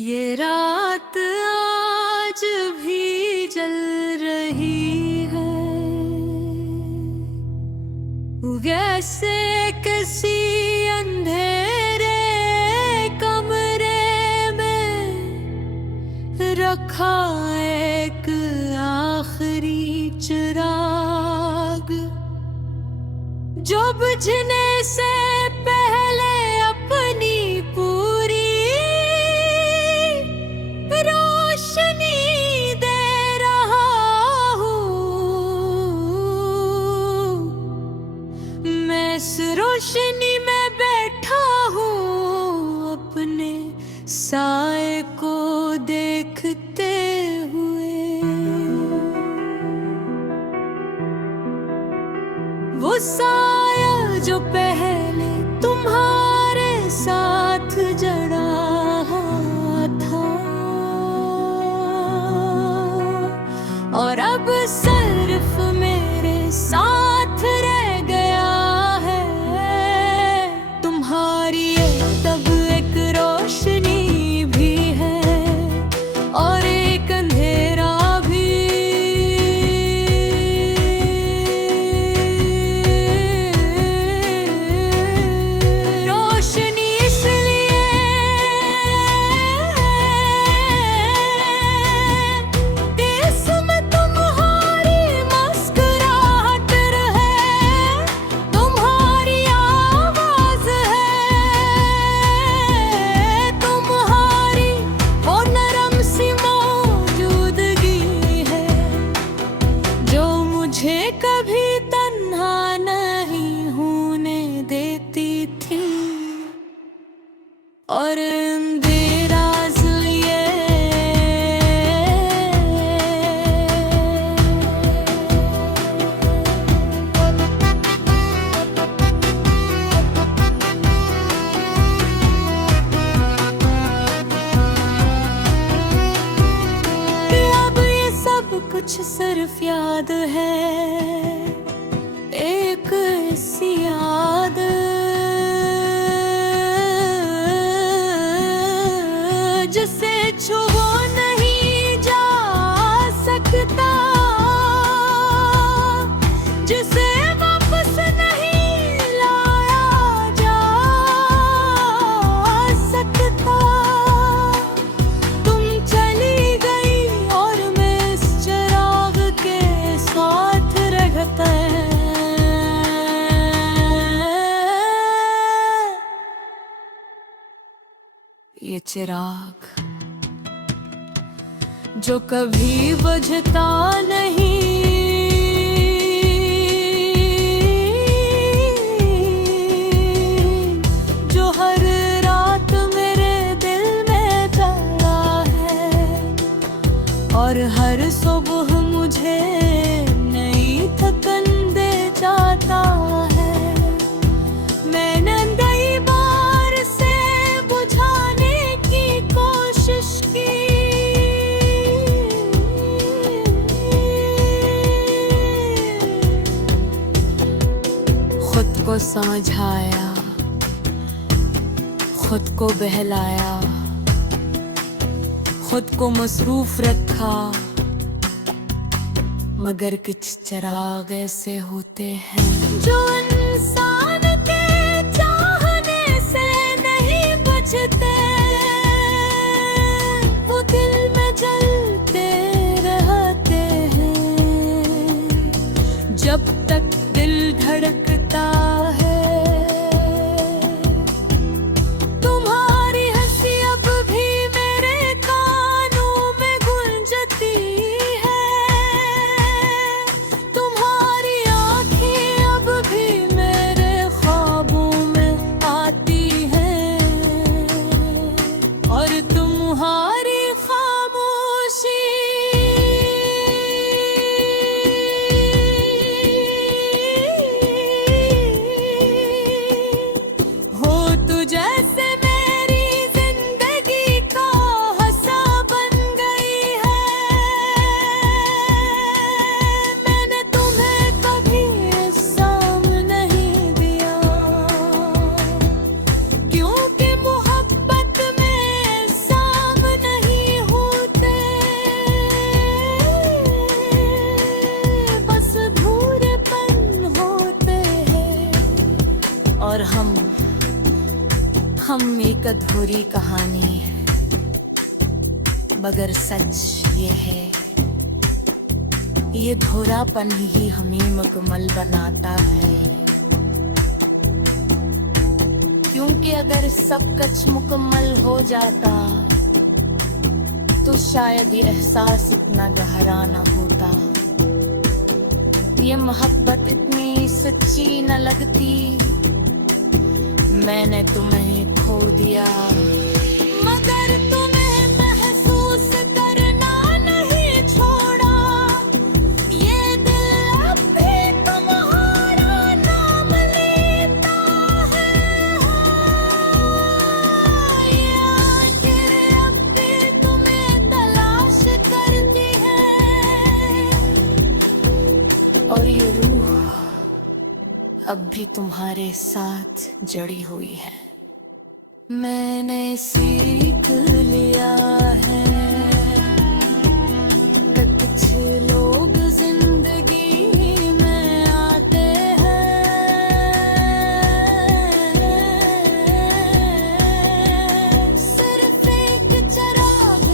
ये रात आज भी जल रही है, वैसे किसी अंधेरे कमरे में रखा एक आखिरी चिराग, जो बुझने से पहले अपनी पूरी रोशनी दे रहा हूँ। मैं इस रोशनी में बैठा हूँ, अपने साए को देखते हुए। वो साया जो पहले तुम्हारे साथ जड़ा था, और अब सिर्फ मेरे साथ रह गया है। तुम्हारी ये तब एक रोशनी भी है और एक अंधेरा भी। रोशनी इसलिए कि इसमें तुम्हारी मुस्कुराहट है, तुम्हारी आवाज है, तुम्हारी वो नरम सी मौजूदगी है, जो मुझे कभी तन्हा नहीं होने देती थी। और अंधेरा इसलिए कि अब ये सब कुछ सिर्फ याद है, एक ऐसी याद जिसे छुआ नहीं जा सकता, जिसे वापस नहीं लाया जा सकता। तुम चली गई और मैं इस चिराग के साथ रहता है। ये चिराग जो कभी बुझता नहीं, जो हर रात मेरे दिल में जला है, और हर सुबह मुझे नई थकन दे जाता है। मैंने कई बार से बुझाने की कोशिश की, खुद को समझाया, खुद को बहलाया, खुद को मसरूफ रखा, मगर कुछ चिराग ऐसे होते हैं जो इंसान के चाहने से नहीं बुझते। वो दिल में जलते रहते हैं जब तक दिल धड़कता है। तुम्हारी हंसी अब भी मेरे कानों में गूंजती है, तुम्हारी आँखें अब भी मेरे ख्वाबों में आती हैं, और तुम्हारी खामोशी हो तू जैसे मेरी जिंदगी का हंसा बन गई है। मैंने तुम्हें कभी इल्ज़ाम नहीं दिया, क्योंकि मोहब्बत में इल्ज़ाम अधूरी कहानी, मगर सच ये है, ये धोरापन ही हमें मुकम्मल बनाता है। क्योंकि अगर सब कुछ मुकम्मल हो जाता तो शायद ये एहसास इतना गहरा न होता, ये मोहब्बत इतनी सच्ची न लगती। मैंने तुम्हें खो दिया मगर तुम्हें महसूस करना नहीं छोड़ा। ये दिल अब भी तुम्हारा नाम लेता है। ये आखिर अब भी तुम्हें तलाश करती है, और ये रूह अब भी तुम्हारे साथ जड़ी हुई है। मैंने सीख लिया है कि कुछ लोग जिंदगी में आते हैं सिर्फ एक चिराग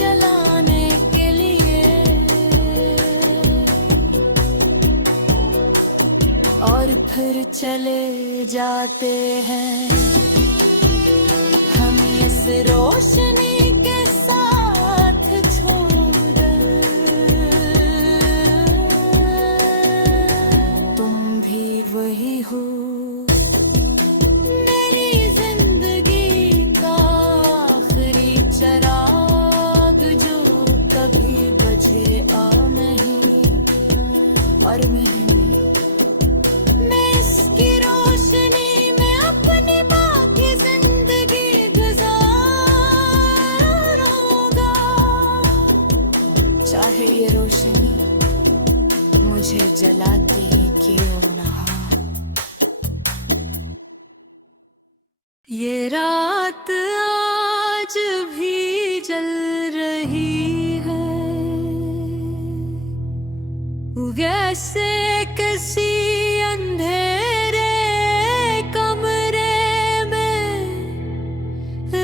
जलाने के लिए, और फिर चले जाते हैं हम इस रोशनी के साथ छोड़। तुम भी वही हो, मेरी जिंदगी का आखिरी चिराग जो कभी बुझे नहीं, और मैं इसकी रोशनी में अपनी बाकी जिंदगी गुजारूंगा। चाहे ये रोशनी मुझे जलाती क्यों ना हो। ये रात आज भी जल रही है, वैसे किसी अंधेरे कमरे में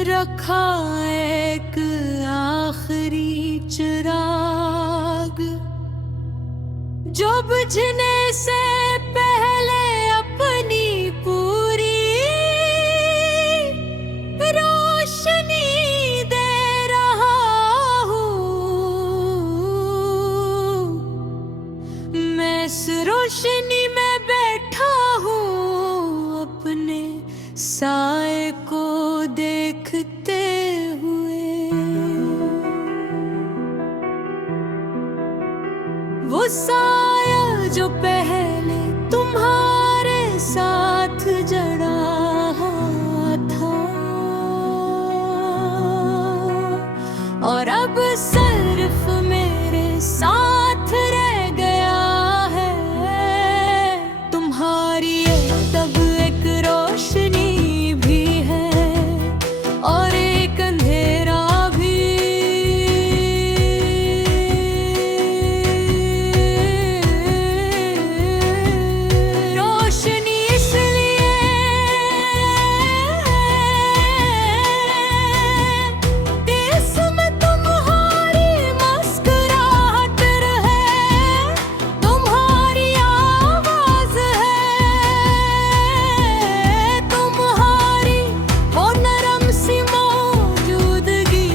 रखा एक आखिरी चिराग, जो बुझने से पहले अपनी पूरी रोशनी दे रहा हूँ। मैं इस रोशनी में बैठा हूँ अपने साए को देखते हुए। वो साया जो पहले तुम्हारे साथ जड़ा था, और अब सिर्फ मेरे साथ रह गया है। तुम्हारी ये तब एक रोशनी भी है और एक अंधेरा भी। रोशनी इसलिए कि इसमें तुम्हारी मुस्कुराहट है, तुम्हारी आवाज है, तुम्हारी वो नरम सी मौजूदगी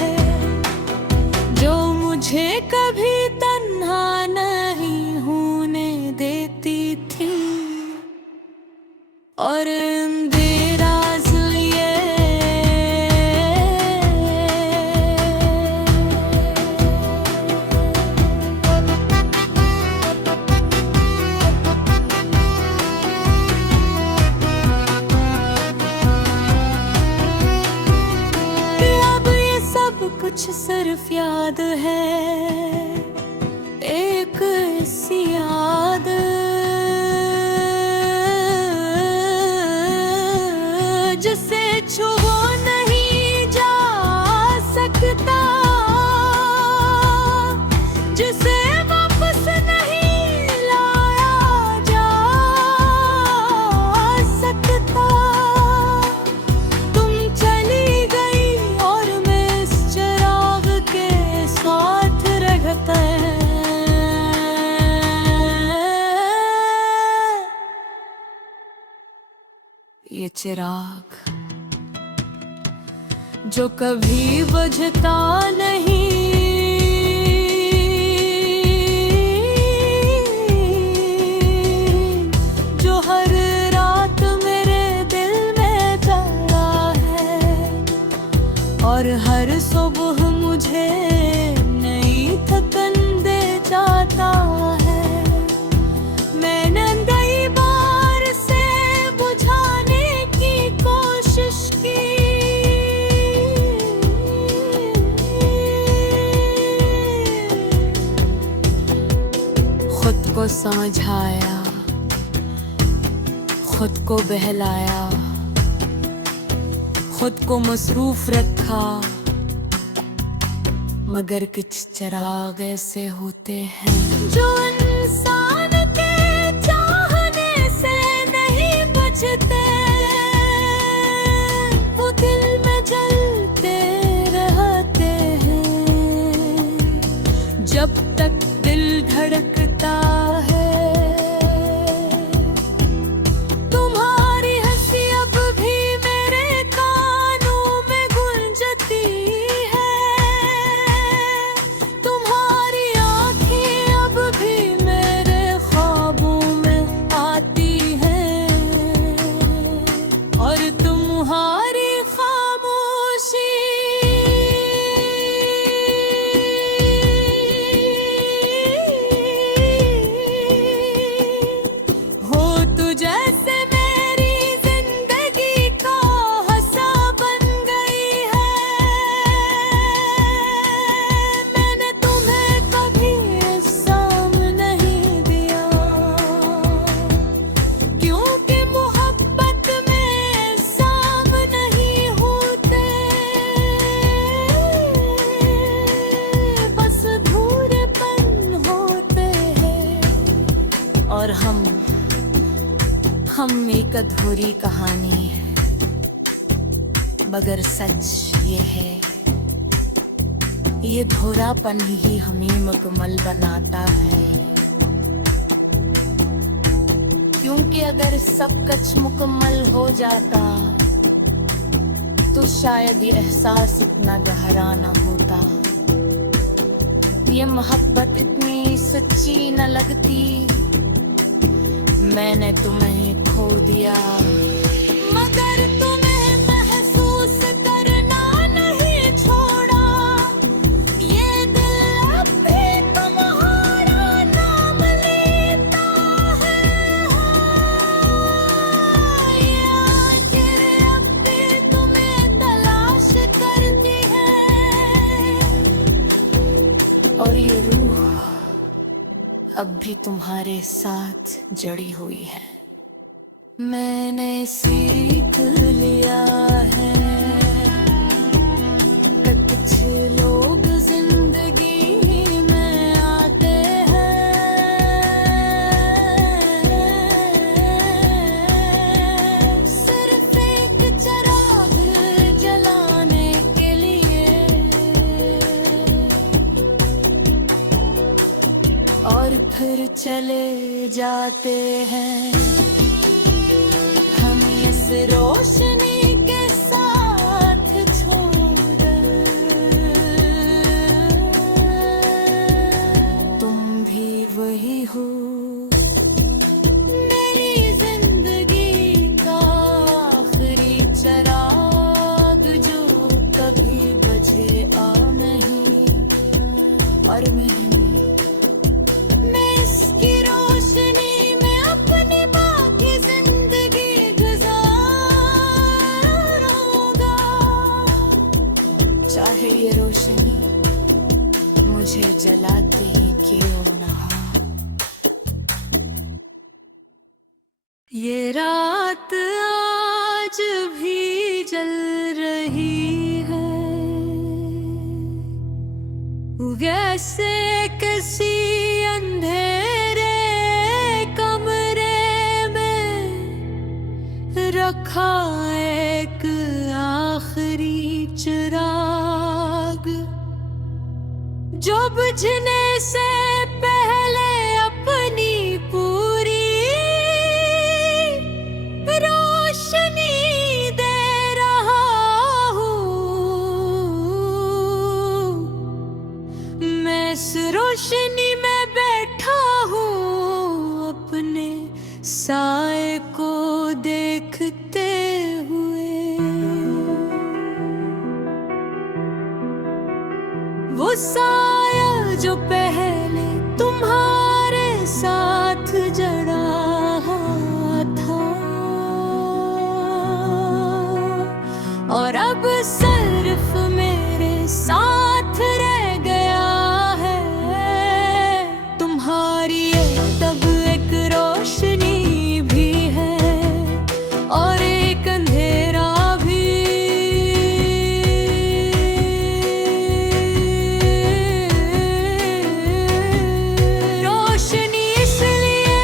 है, जो मुझे कभी तन्हा नहीं होने देती थी। और अंधेरा इसलिए अब ये सब कुछ सिर्फ याद है, एक ऐसी याद जिसे छुआ नहीं जा सकता, जिसे वापस नहीं लाया जा सकता। तुम चिराग जो कभी बुझता नहीं, जो हर रात मेरे दिल में जला है और हर सुबह मुझे नई थकन दे जाता है। मैंने कई बार से बुझाने की कोशिश की, खुद को समझाया, खुद को बहलाया, खुद को मसरूफ रखा, मगर कुछ चिराग ऐसे होते हैं जो इंसान के चाहने से नहीं बचते, वो दिल में जलते रहते हैं। जब तक दिल धड़कता है तुम्हारी हंसी अब भी मेरे कानों में गूंजती है, तुम्हारी आँखें अब भी मेरे ख्वाबों में आती हैं और तुम्हारी खामोशी हो तू जैसे मेरी जिंदगी का हंसा बन गई है। मैंने तुम्हें कभी इल्ज़ाम नहीं दिया, क्योंकि मोहब्बत में इल्ज़ाम नहीं होते, बस अधूरेपन होते हैं। और हम एक अधूरी कहानी है, मगर सच ये है, ये धोरापन ही हमें मुकम्मल बनाता है। क्योंकि अगर सब कुछ मुकम्मल हो जाता तो शायद ये एहसास इतना गहरा ना होता, ये मोहब्बत इतनी सच्ची न लगती। मैंने तुम्हें खो दिया मगर तुम्हें महसूस करना नहीं छोड़ा, ये दिल अब भी तुम्हारा नाम लेता है, ये आंखें अब भी तुम्हें तलाश करती है और ये रूह अब भी तुम्हारे साथ जड़ी हुई है। मैंने सीख लिया है कि कुछ लोग जिंदगी में आते हैं सिर्फ एक चिराग जलाने के लिए और फिर चले जाते हैं हम इस रोशनी के साथ छोड़। तुम भी वही हो मेरी जिंदगी का आखिरी चिराग जो कभी बुझे नहीं और मैं इसकी रोशनी में अपनी बाकी जिंदगी गुजारूंगा, चाहे ये रोशनी मुझे जलाती ही क्यों ना हो। ये रात आज भी जल रही है वैसे किसी अंधेरे कमरे में रखा एक आखिरी चिराग जो बुझने से पहले अपनी पूरी रोशनी रोशनी में बैठा हूँ अपने साए को देखते हुए, वो साया जो पहले तुम्हारे साथ जड़ा था और अब सिर्फ मेरे साथ रह गया है। तुम्हारी ये तब एक रोशनी भी है और एक अंधेरा भी। रोशनी इसलिए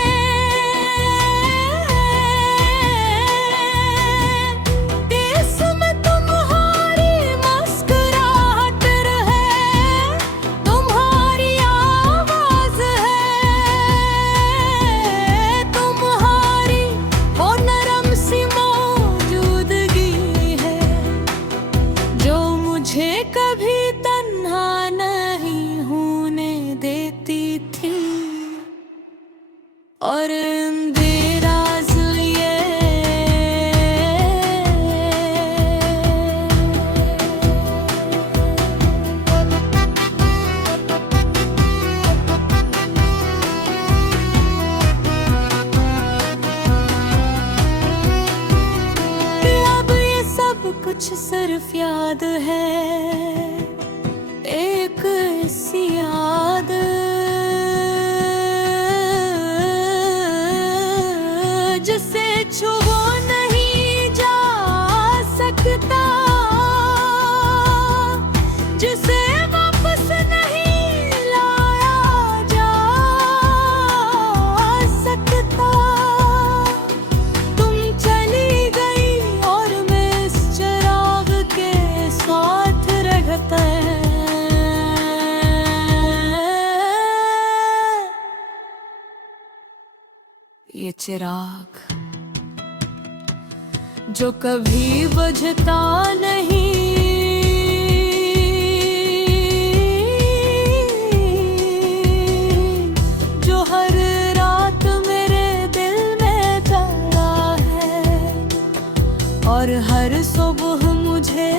कि इसमें तुम्हारी मुस्कुराहट है, तुम्हारी आवाज है, तुम्हारी वो नरम सी मौजूदगी है जो मुझे कभी तन्हा नहीं होने देती थी। और अंधेराज़ ये कि अब ये सब कुछ सिर्फ याद है, एक सी याद जिसे छुआ नहीं जा सकता, जिसे वापस नहीं लाया जा सकता। तुम चली गई और मैं इस चिराग के साथ रहता है। ये चिराग जो कभी बुझता नहीं, जो हर रात मेरे दिल में जला है और हर सुबह मुझे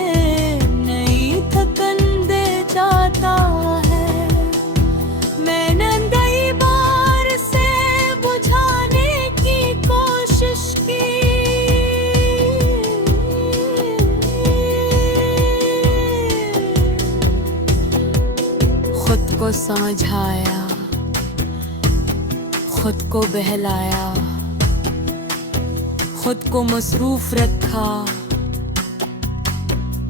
नई थकन दे जाता है। मैंने कई बार से बुझाने की कोशिश की, खुद को समझाया, खुद को बहलाया, खुद को मसरूफ रखा,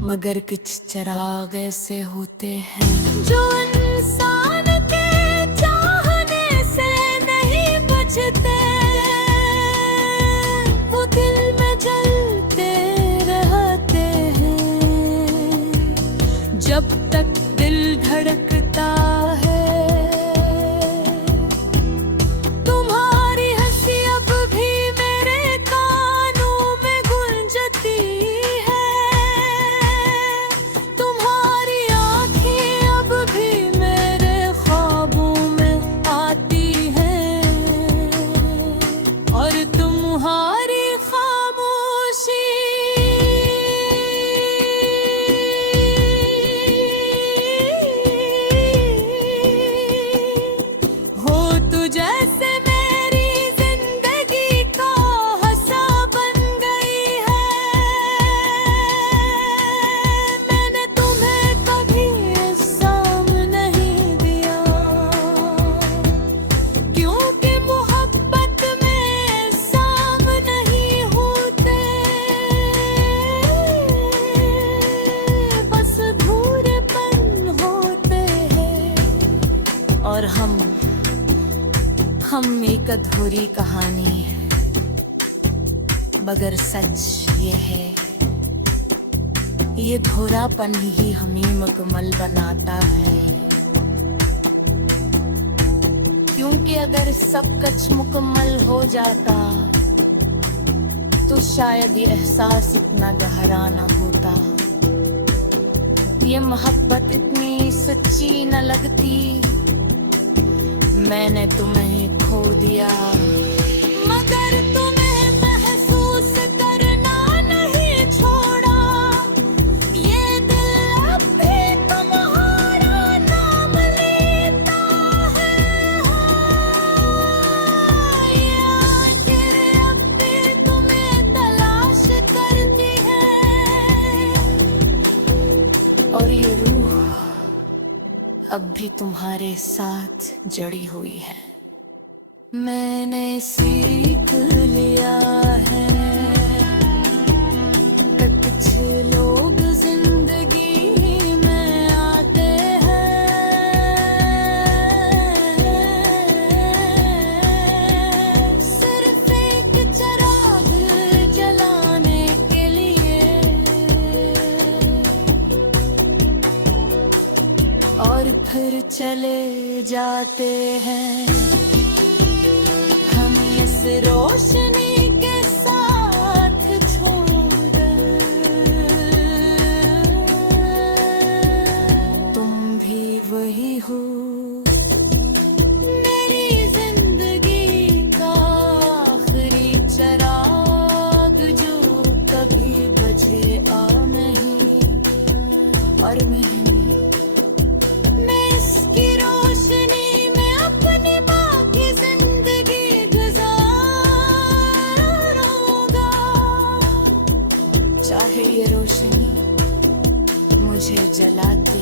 मगर कुछ चिराग ऐसे होते हैं जो इंसान के चाहने से नहीं बुझते, वो दिल में जलते रहते हैं जब तक दिल धड़कता है। तुम्हारी हंसी अब भी मेरे कानों में गूंजती है, तुम्हारी आँखें अब भी मेरे ख्वाबों में आती हैं और तुम्हारी खामोशी हो तू जैसे मेरी जिंदगी का हंसा बन गई है। मैंने तुम्हें कभी साम नहीं दिया, क्योंकि मोहब्बत में साम नहीं होते, बस अधूरेपन होते हैं। और हम एक अधूरी कहानी है, मगर सच ये है, ये धोरापन ही हमें मुकम्मल बनाता है। क्योंकि अगर सब कुछ मुकम्मल हो जाता तो शायद ये एहसास इतना गहरा ना होता, ये मोहब्बत इतनी सच्ची न लगती, मैंने तुम्हें खो दिया, मगर तुम्हें महसूस करना नहीं छोड़ा। ये दिल अब भी तुम्हारा नाम लेता है। ये आंखें अब भी तुम्हें तलाश करती है, और ये रूह अब भी तुम्हारे साथ जड़ी हुई है। मैंने सीख लिया है कि कुछ लोग जिंदगी में आते हैं सिर्फ एक चिराग जलाने के लिए, और फिर चले जाते हैं हम इस रोशनी के साथ छोड़। तुम भी वही हो, मेरी जिंदगी का आखिरी चिराग जो कभी बुझे नहीं, और मैं इसकी रोशनी में अपनी बाकी जिंदगी गुजारूंगा। चाहे ये रोशनी मुझे जला दे,